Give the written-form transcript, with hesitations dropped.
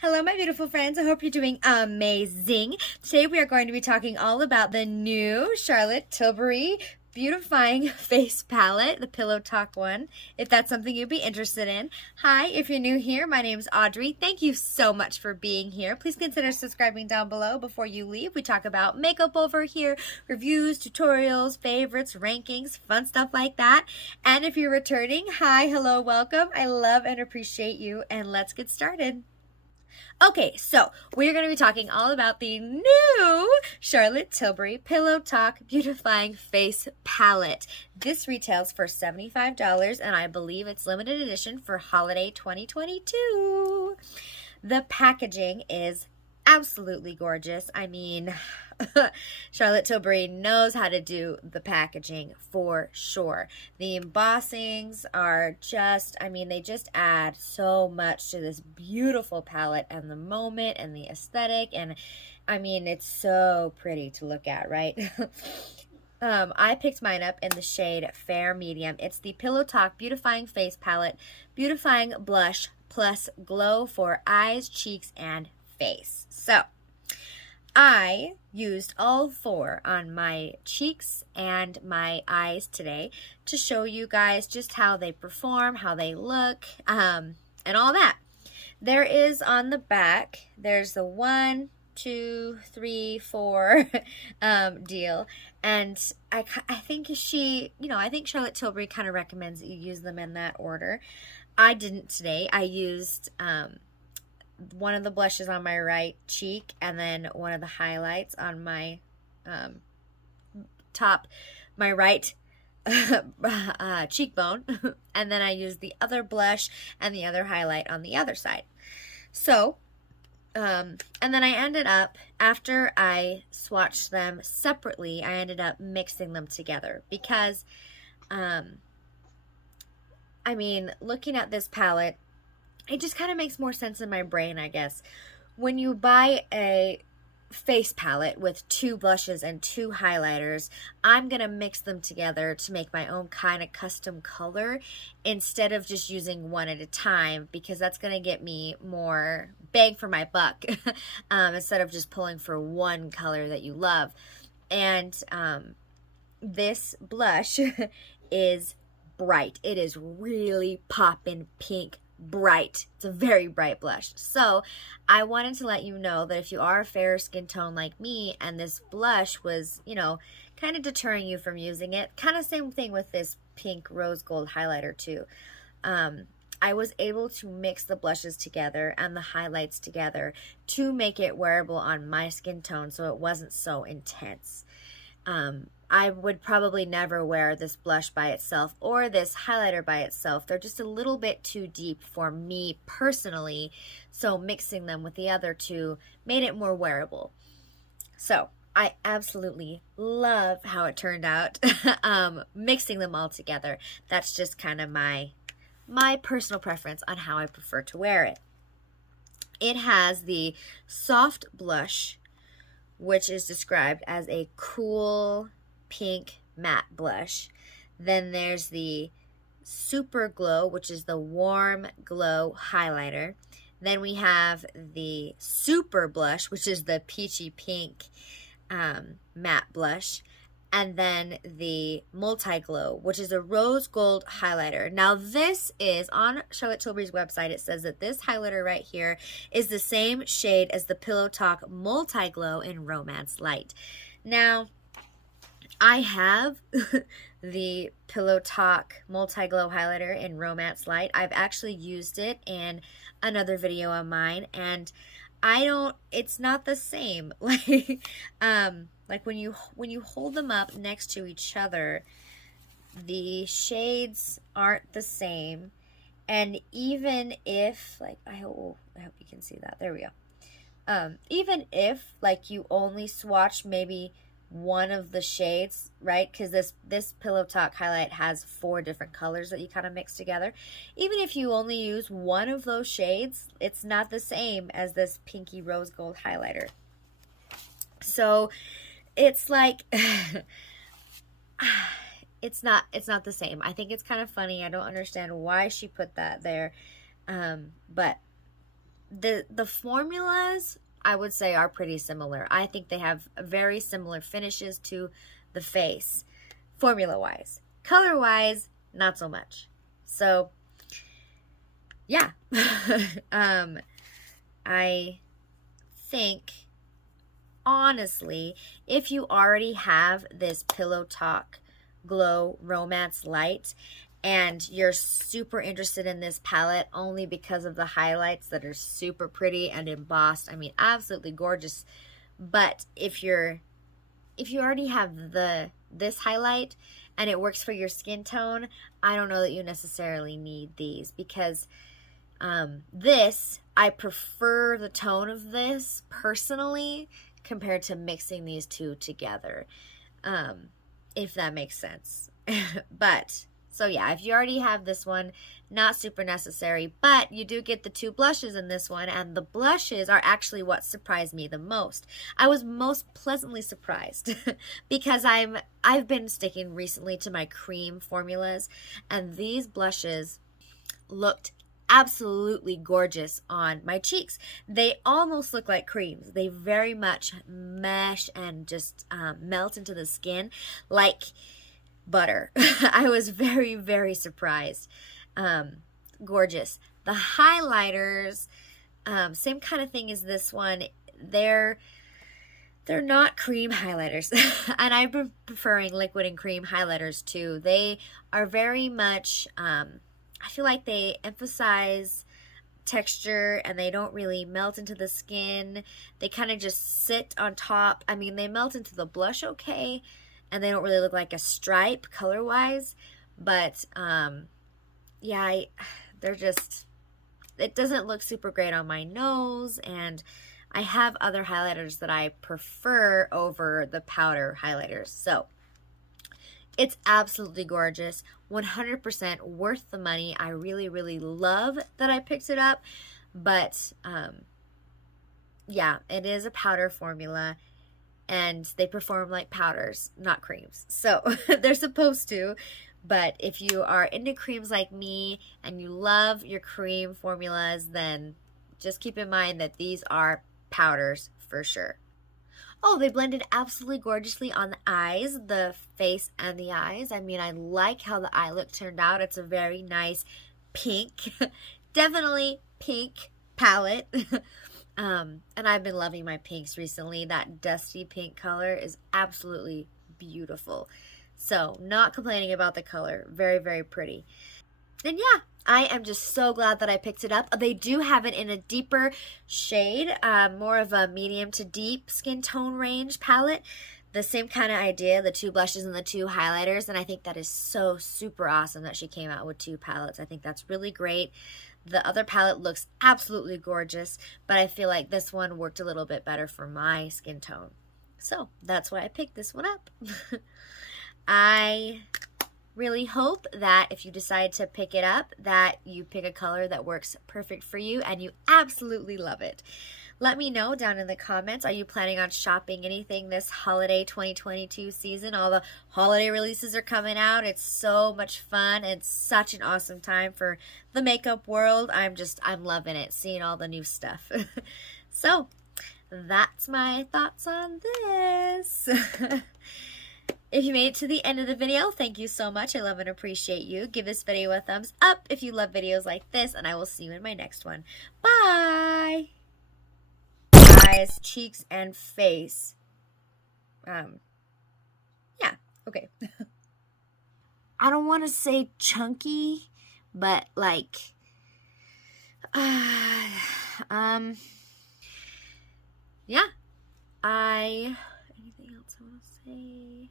Hello, my beautiful friends. I hope you're doing amazing. Today we are going to be talking all about the new Charlotte Tilbury Beautifying Face Palette, the Pillow Talk one, if that's something you'd be interested in. Hi, if you're new here, my name's Audrey. Thank you so much for being here. Please consider subscribing down below before you leave. We talk about makeup over here, reviews, tutorials, favorites, rankings, fun stuff like that. And if you're returning, hi, hello, welcome. I love and appreciate you, and let's get started. Okay, so we're going to be talking all about the new Charlotte Tilbury Pillow Talk Beautifying Face Palette. This retails for $75, and I believe it's limited edition for holiday 2022. The packaging is absolutely gorgeous. I mean, Charlotte Tilbury knows how to do the packaging for sure. The embossings are just, I mean, they just add so much to this beautiful palette and the moment and the aesthetic. And I mean, it's so pretty to look at, right? I picked mine up in the shade Fair Medium. It's the Pillow Talk Beautifying Face Palette, Beautifying Blush plus Glow for eyes, cheeks, and face. So I used all four on my cheeks and my eyes today to show you guys just how they perform, how they look, and all that. There is on the back, there's the 1, 2, 3, 4 deal, and I think I think Charlotte Tilbury kind of recommends that you use them in that order. I didn't today. I used one of the blushes on my right cheek and then one of the highlights on my my right cheekbone, and then I used the other blush and the other highlight on the other side. So and then I ended up, after I swatched them separately, I ended up mixing them together because I mean, looking at this palette, it just kind of makes more sense in my brain, I guess. When you buy a face palette with 2 blushes and 2 highlighters, I'm going to mix them together to make my own kind of custom color instead of just using one at a time, because that's going to get me more bang for my buck instead of just pulling for one color that you love. And this blush is bright. It is really poppin' pink bright. It's a very bright blush. So I wanted to let you know that if you are a fairer skin tone like me and this blush was, kind of deterring you from using it, kind of same thing with this pink rose gold highlighter too. I was able to mix the blushes together and the highlights together to make it wearable on my skin tone so it wasn't so intense. I would probably never wear this blush by itself or this highlighter by itself. They're just a little bit too deep for me personally, so mixing them with the other two made it more wearable. So I absolutely love how it turned out. Mixing them all together, that's just kind of my personal preference on how I prefer to wear it. It has the soft blush, which is described as a cool pink matte blush. Then there's the Super Glow, which is the warm glow highlighter. Then we have the Super Blush, which is the peachy pink matte blush. And then the Multi Glow, which is a rose gold highlighter. Now this is on Charlotte Tilbury's website. It says that this highlighter right here is the same shade as the Pillow Talk Multi Glow in Romance Light. Now I have the Pillow Talk Multi Glow highlighter in Romance Light. I've actually used it in another video of mine, and it's not the same. Like when you hold them up next to each other, the shades aren't the same. And even if, I hope you can see that. There we go. Even if you only swatch maybe one of the shades, right? Because this Pillow Talk highlight has 4 different colors that you kind of mix together. Even if you only use one of those shades, it's not the same as this pinky rose gold highlighter. So it's like it's not the same. I think it's kind of funny. I don't understand why she put that there, but the formulas, I would say, are pretty similar. I think they have very similar finishes to the face, formula-wise. Color-wise, not so much. So, yeah. I think, honestly, if you already have this Pillow Talk Glow Romance Light and you're super interested in this palette only because of the highlights that are super pretty and embossed, I mean, absolutely gorgeous. But if you already have this highlight and it works for your skin tone, I don't know that you necessarily need these, because I prefer the tone of this personally compared to mixing these two together, if that makes sense. But so yeah, if you already have this one, not super necessary, but you do get the two blushes in this one, and the blushes are actually what surprised me the most. I was most pleasantly surprised because I've been sticking recently to my cream formulas, and these blushes looked absolutely gorgeous on my cheeks. They almost look like creams. They very much mesh and just melt into the skin like butter. I was very, very surprised. Gorgeous. The highlighters, same kind of thing as this one. They're not cream highlighters. And I've been preferring liquid and cream highlighters too. They are very much, I feel like they emphasize texture and they don't really melt into the skin. They kind of just sit on top. I mean, they melt into the blush okay, and they don't really look like a stripe color-wise. But, yeah, they're just, it doesn't look super great on my nose, and I have other highlighters that I prefer over the powder highlighters. So, it's absolutely gorgeous, 100% worth the money. I really, really love that I picked it up, but yeah, it is a powder formula, and they perform like powders, not creams. So they're supposed to, but if you are into creams like me and you love your cream formulas, then just keep in mind that these are powders for sure. Oh, they blended absolutely gorgeously on the eyes, the face and the eyes. I mean, I like how the eye look turned out. It's a very nice pink, definitely pink palette. And I've been loving my pinks recently. That dusty pink color is absolutely beautiful. So, not complaining about the color. Very, very pretty. And yeah, I am just so glad that I picked it up. They do have it in a deeper shade, more of a medium to deep skin tone range palette. The same kind of idea, the two blushes and the two highlighters, and I think that is so super awesome that she came out with two palettes. I think that's really great. The other palette looks absolutely gorgeous, but I feel like this one worked a little bit better for my skin tone. So that's why I picked this one up. I really hope that if you decide to pick it up, that you pick a color that works perfect for you and you absolutely love it. Let me know down in the comments. Are you planning on shopping anything this holiday 2022 season? All the holiday releases are coming out. It's so much fun. It's such an awesome time for the makeup world. I'm loving it, seeing all the new stuff. So that's my thoughts on this. If you made it to the end of the video, thank you so much. I love and appreciate you. Give this video a thumbs up if you love videos like this, and I will see you in my next one. Bye! Eyes, cheeks, and face. Yeah, okay. I don't want to say chunky, but like, yeah. Anything else I want to say?